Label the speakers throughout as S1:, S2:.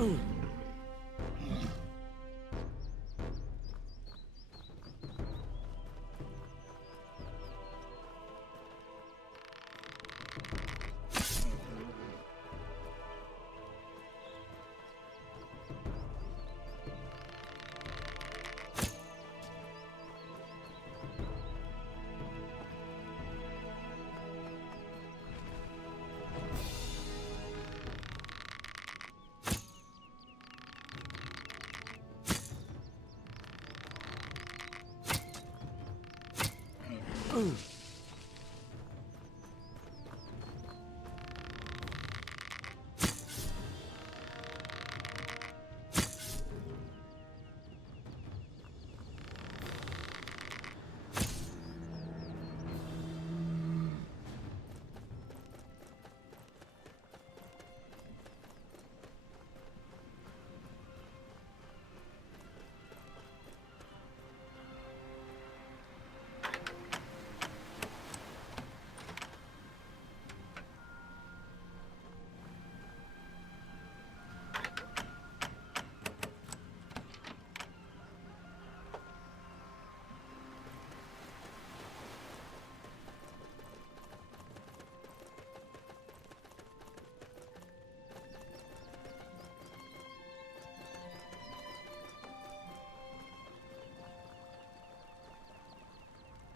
S1: Ooh.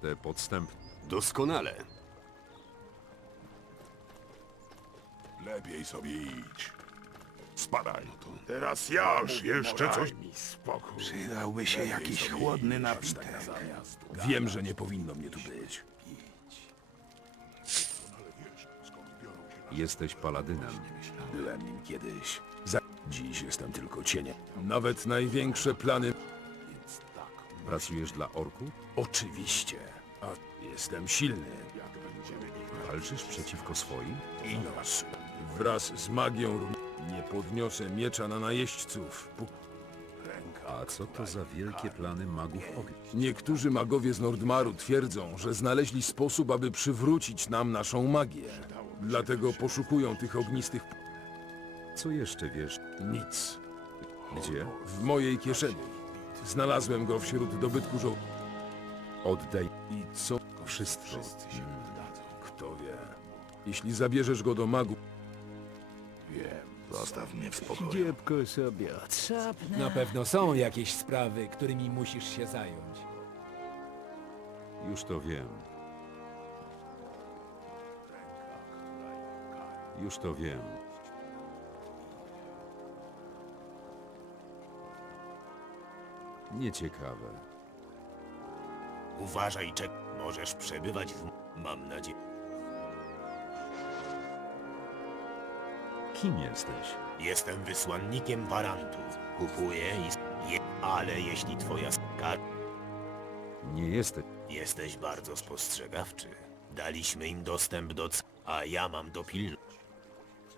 S1: Te podstęp...
S2: Doskonale.
S3: Lepiej sobie idź. Spadaj.
S4: Teraz ja mówię,
S3: jeszcze coś?
S4: mi spokój.
S5: Przydałby się jakiś chłodny napitek. Wiem, że nie powinno mnie tu być.
S1: Jesteś paladynem.
S5: Byłem nim kiedyś. Za... Dziś jestem tylko cieniem. Nawet największe plany...
S1: Pracujesz dla orków?
S5: Oczywiście. Jestem silny.
S1: Walczysz przeciwko swoim?
S5: Inos. Wraz z magią nie podniosę miecza na najeźdźców. Pó-
S1: A co to za wielkie plany magów ognia?
S5: Niektórzy magowie z Nordmaru twierdzą, że znaleźli sposób, aby przywrócić nam naszą magię. Dlatego poszukują tych ognistych... p-
S1: Co jeszcze wiesz?
S5: Nic.
S1: Gdzie?
S5: W mojej kieszeni. Znalazłem go wśród dobytku żoł...
S1: Oddaj
S5: I co?
S1: wszystko.
S5: Kto wie. Jeśli zabierzesz go do magu,
S4: Zostaw mnie w spokoju.
S6: Dziebko sobie odsapnę.
S7: Na pewno są jakieś sprawy, którymi musisz się zająć.
S1: Już to wiem. Już to wiem. Nieciekawe.
S2: Uważaj, czek. Możesz przebywać w... Mam nadzieję.
S1: Kim jesteś?
S2: Jestem wysłannikiem warantów. Kupuję i... Je... Ale jeśli twoja skar...
S1: Nie jesteś.
S2: Jesteś bardzo spostrzegawczy. Daliśmy im dostęp do... c- A ja mam dopilność.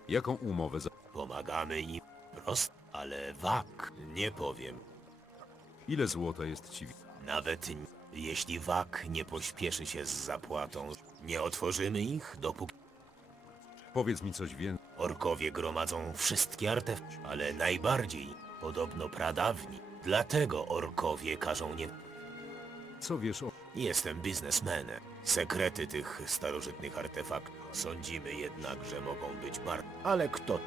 S1: Jaką umowę za...
S2: Pomagamy im. Prost, ale wak. Nie powiem.
S1: Ile złota jest ci...
S2: Nawet n- jeśli wak nie pośpieszy się z zapłatą, nie otworzymy ich, dopóki
S1: Powiedz mi coś więcej.
S2: orkowie gromadzą wszystkie artefakty, ale najbardziej podobno pradawni. Dlatego orkowie każą nie...
S1: Co wiesz o...
S2: Jestem biznesmenem. Sekrety tych starożytnych artefaktów sądzimy jednak, że mogą być bardzo... Ale kto?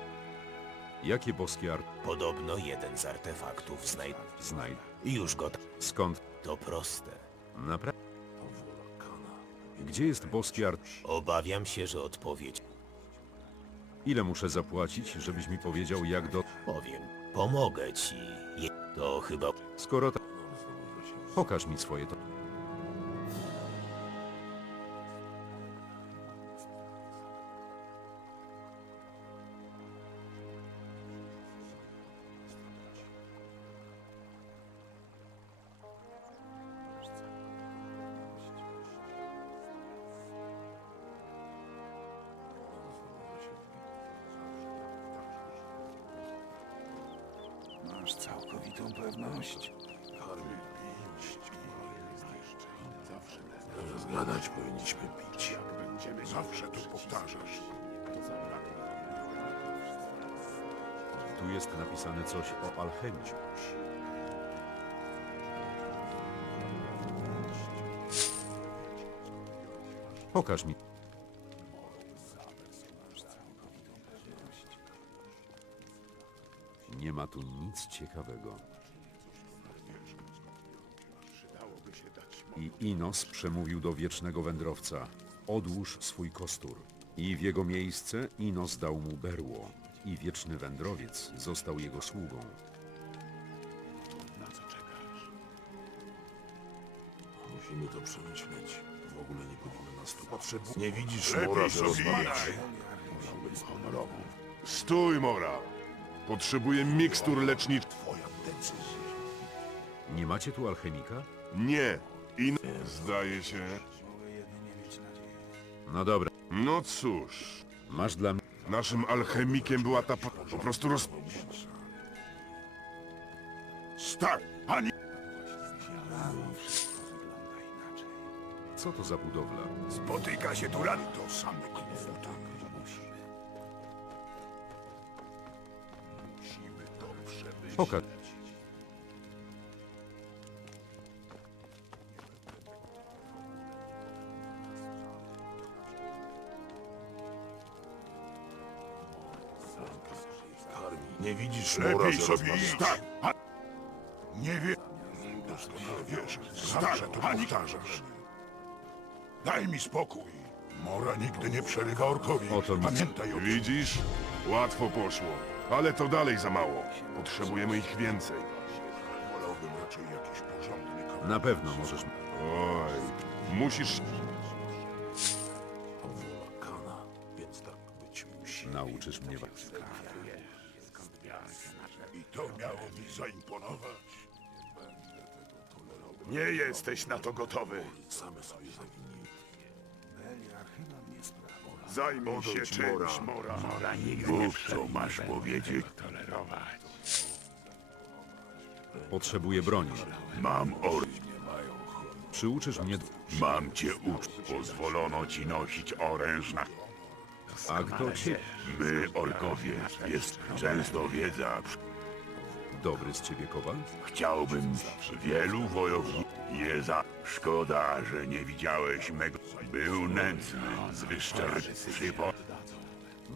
S1: Jakie boskie art...
S2: Podobno jeden z artefaktów znajd...
S1: Znajd.
S2: Już go...
S1: Skąd?
S2: To proste.
S1: Naprawdę? Gdzie jest boski art...
S2: Obawiam się, że odpowiedź...
S1: Ile muszę zapłacić, żebyś mi powiedział jak do...
S2: Powiem, pomogę ci. Je... To chyba...
S1: Skoro tak... Pokaż mi swoje to...
S5: masz całkowitą pewność.
S4: Zgadać powinniśmy pić. Zawsze to powtarzasz.
S1: Tu jest napisane coś o alchemii. Pokaż mi. Ma tu nic ciekawego. I Inos przemówił do wiecznego wędrowca: Odłóż swój kostur. I w jego miejsce Inos dał mu berło. I wieczny wędrowiec został jego sługą.
S4: Musimy to przemyśleć. W ogóle nie powinno nas to potrzebować.
S3: Nie widzisz,
S4: Lepiej
S3: Mora, że
S4: sobie
S3: rozmawiasz?
S4: idź.
S3: Stój, Mora! Potrzebuję mikstur leczniczych.
S4: Twoja decyzja.
S1: Nie macie tu alchemika?
S3: Nie. I zdaje się...
S1: No dobra.
S3: No cóż,
S1: Masz dla mnie.
S3: naszym alchemikiem była ta po, po prostu roz... Stary! Ani...
S1: Co to za budowla?
S4: Spotyka się tu same kłopoty.
S1: Pokaż.
S4: Nie widzisz,
S3: Mora,
S4: Lepiej
S3: że
S4: sobie
S3: rozmawiasz?
S4: Tak. Nie wie... Doskonale wiesz. Zawsze to powtarzasz. Daj mi spokój. Mora nigdy nie przerywa orkowi.
S1: Mi-
S4: Pamiętaj o tym.
S3: Widzisz? Łatwo poszło. Ale to dalej za mało. Potrzebujemy ich więcej.
S4: Wolałbym raczej jakiś porządny komentarz.
S1: Na pewno możesz.
S3: Oj, musisz...
S4: To wola Kana, więc tak być musi.
S1: Nauczysz mnie. wa-
S4: I to miało mi zaimponować. Będę tego tolerował. Nie jesteś na to gotowy. Same sobie zawinili. Zajmij się czymś, Mora. Mora nigdy Mów, co masz powiedzieć.
S1: Potrzebuję broni.
S4: Mam or...
S1: Przyuczysz mnie.
S4: Mam cię uczyć. Pozwolono ci nosić oręż na...
S1: A kto cię?
S4: My, orkowie, jest często wiedza.
S1: Dobry z ciebie kowal?
S4: Chciałbym wielu wojowników. Nie za... Szkoda, że nie widziałeś mego... Był nędzny, zwyszczerny przypo...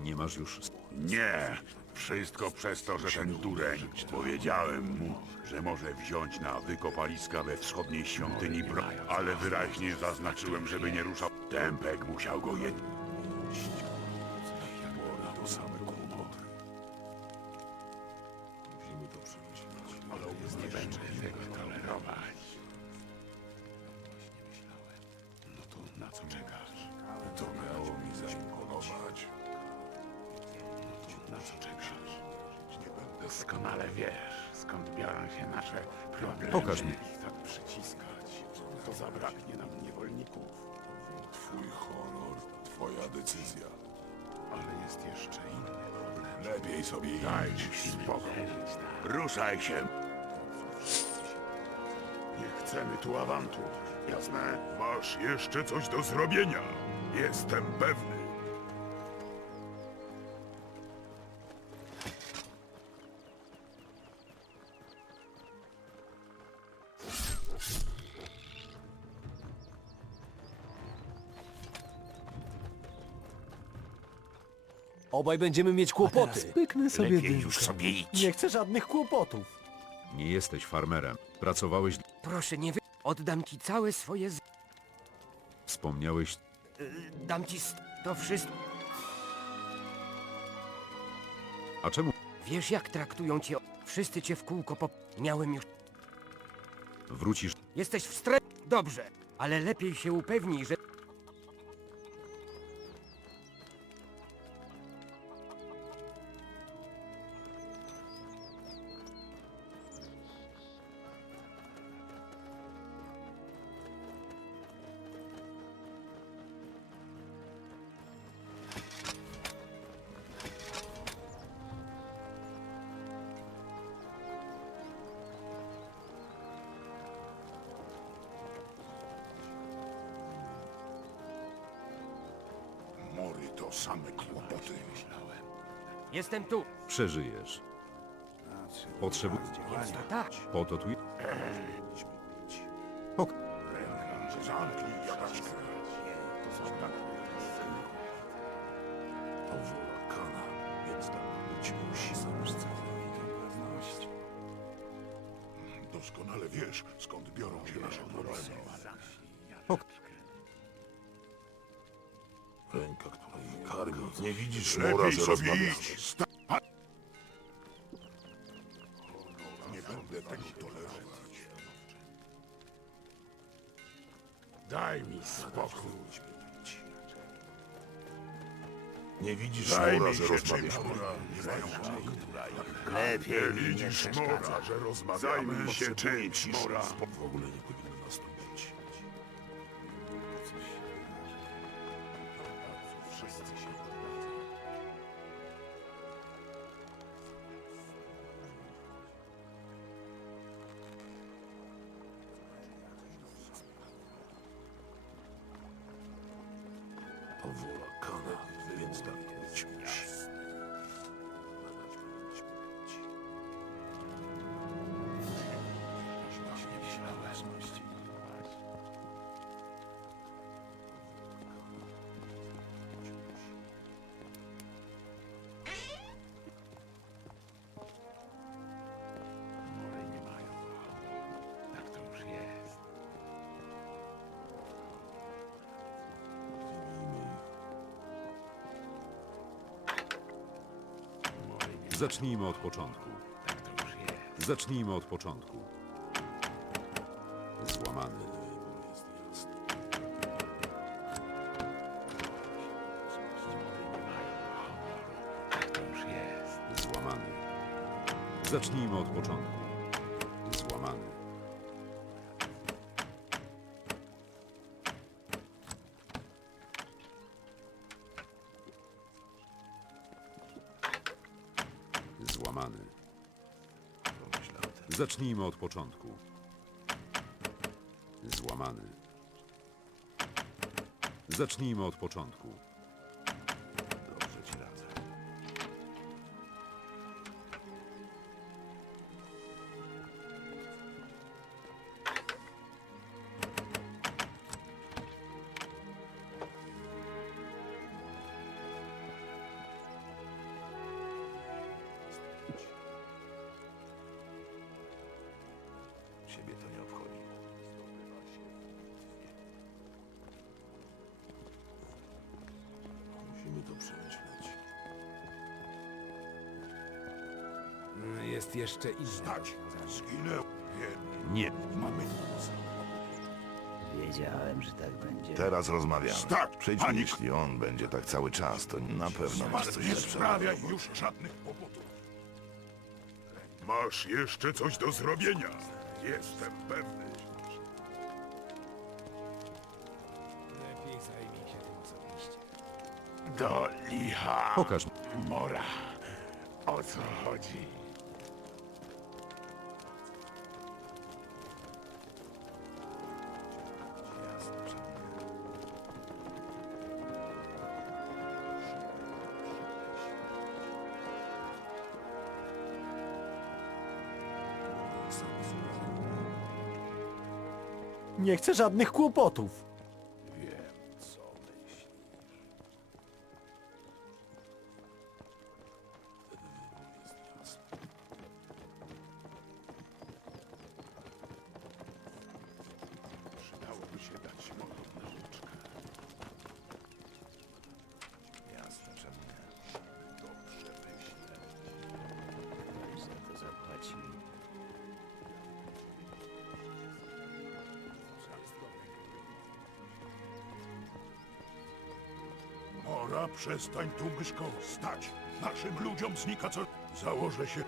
S1: Nie masz już.
S4: Nie! Wszystko przez to, że ten dureń. Powiedziałem mu, że może wziąć na wykopaliska we wschodniej świątyni bro... Ale wyraźnie zaznaczyłem, żeby nie ruszał. Tępek musiał go jed...
S8: wiesz, skąd biorą się nasze problemy.
S1: Pokaż mi.
S8: Ich tak przyciskać, to zabraknie nam niewolników.
S4: Twój honor, twoja decyzja.
S8: Ale jest jeszcze inny problem.
S4: Lepiej sobie daj spokój. Ruszaj się. Nie chcemy tu awantur, jasne? Masz jeszcze coś do zrobienia. Jestem pewny.
S6: Obaj będziemy mieć kłopoty. Pyknę sobie
S2: Lepiej już sobie idź.
S6: Nie chcę żadnych kłopotów.
S1: Nie jesteś farmerem. Pracowałeś.
S9: Proszę, nie wy... Oddam ci całe swoje z...
S1: Wspomniałeś.
S9: Dam ci to wszystko.
S1: A czemu
S9: Wiesz, jak traktują cię... Wszyscy cię w kółko pop... Miałem już...
S1: wrócisz?
S9: Jesteś w stre... Dobrze, ale lepiej się upewnij, że...
S4: to same kłopoty.
S9: Jestem tu.
S1: Przeżyjesz. Potrzebuję...
S9: To tak.
S1: Po to tu...
S8: Zamknij jadaczkę. To zabraknie. To wola Kana, więc tak być musi. pewność. Doskonale wiesz, skąd biorą się nasze problemy. Nie widzisz, Mora, że rozmawiamy. Nie będę tego tolerować. Daj mi spokój. Nie widzisz, Mora, że rozmawiamy. Lepiej widzisz, Mora, że rozmawiamy. Zajmij się czymś, Mora. W ogóle nie
S1: Zacznijmy od początku. Zacznijmy od początku. Złamany. Złamany. Zacznijmy od początku. Złamany. Zacznijmy od początku. Złamany. Zacznijmy od początku.
S8: Ciebie to nie obchodzi. Musimy to przemyśleć.
S7: Jest jeszcze inny.
S8: Stać! Zginęł! Wiem.
S1: Nie.
S8: Mamy
S10: Wiedziałem, że tak będzie.
S11: Teraz rozmawiamy.
S8: Stać!
S11: Przejdźmy,
S8: Panik!
S11: jeśli on będzie tak cały czas, to na pewno masz coś
S8: Nie
S11: lepszego.
S8: sprawiaj już żadnych kłopotów. Masz jeszcze coś do zrobienia. Jestem pewny.
S7: Lepiej zajmij się tym osobiście.
S8: Do licha.
S1: Pokaż.
S8: Mora. O co chodzi?
S6: Nie chcę żadnych kłopotów.
S8: Mora, przestań tu myszko stać. Naszym ludziom znika co... Założę się,